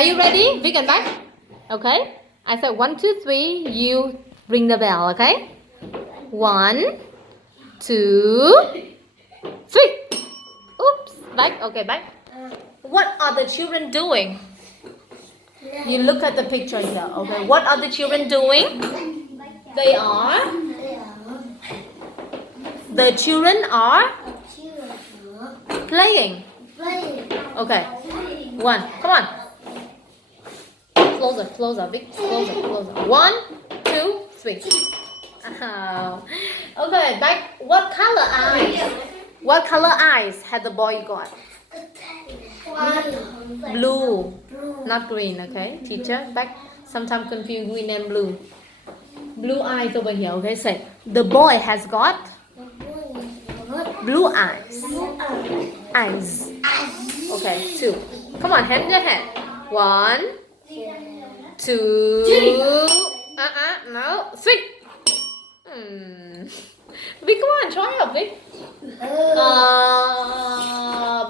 Are you ready? Vic and Bách? Okay. I said 1, 2, 3. You ring the bell, okay? 1, 2, 3. Oops. Bách. Okay, Bách. What are the children doing? You look at the picture here. Okay. What are the children doing? They are. The children are playing. Okay. 1. Come on. Closer, closer, Vic. Closer, closer. 1, 2, 3. Oh. Okay, back. What color eyes? What color eyes had the boy got? Blue, not green. Okay, teacher. Back. Sometimes confuse green and blue. Blue eyes over here. Okay, say the boy has got blue eyes. Eyes. Okay, 2. Come on, hand your head. 1, 2. No. 3. Vic, come on, try it, Vic.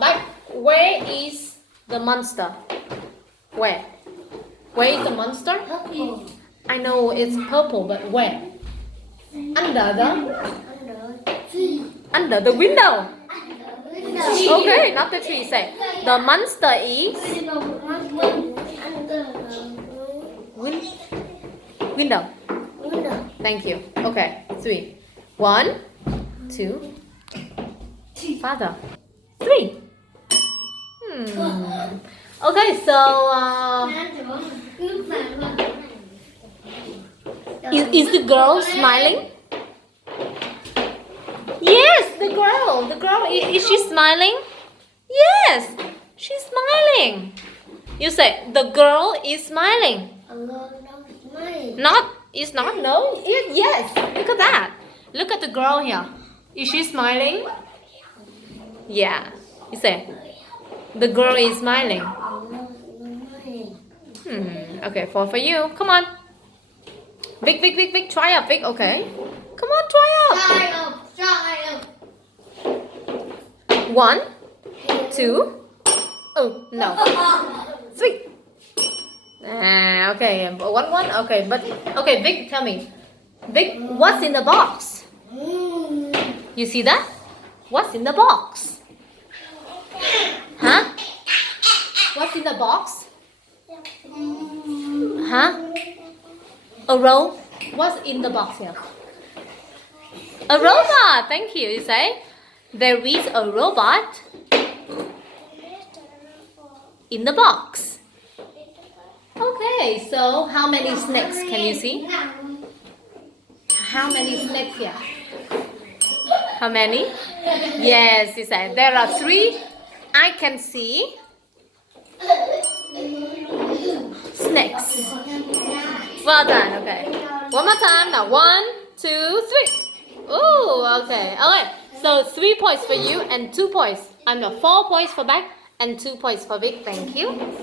Back. Where is the monster? Where? Where is the monster? I know it's purple, but where? Under the window. Okay, not the tree. Say the monster is window. Thank you. Okay, 3. 1, 2. Father. 3. Okay, so is the girl smiling? Yes, the girl. The girl is she smiling? Yes, she's smiling. You say the girl is smiling. Not. It's not. No. Yes. Look at that. Look at the girl here. Is she smiling? Yeah. You say the girl is smiling. Okay, 4 for you. Come on. Vic. Try up, Vic. Okay. Come on, try up. 1, 2. Oh no. 3. Okay. 1. Okay, but okay, Vic, tell me. Vic, what's in the box? You see that? What's in the box? Huh? What's in the box? Huh? A roll? What's in the box here? A robot. Thank you. You say there is a robot in the box. Okay, so how many snakes can you see? How many snakes here? How many? Yes, you said there are 3. I can see snakes. Well done. Okay. One more time. Now 1, 2, 3. Oh, okay. Alright. So 3 points for you and 2 points. 4 points for Bách and 2 points for Vic. Thank you.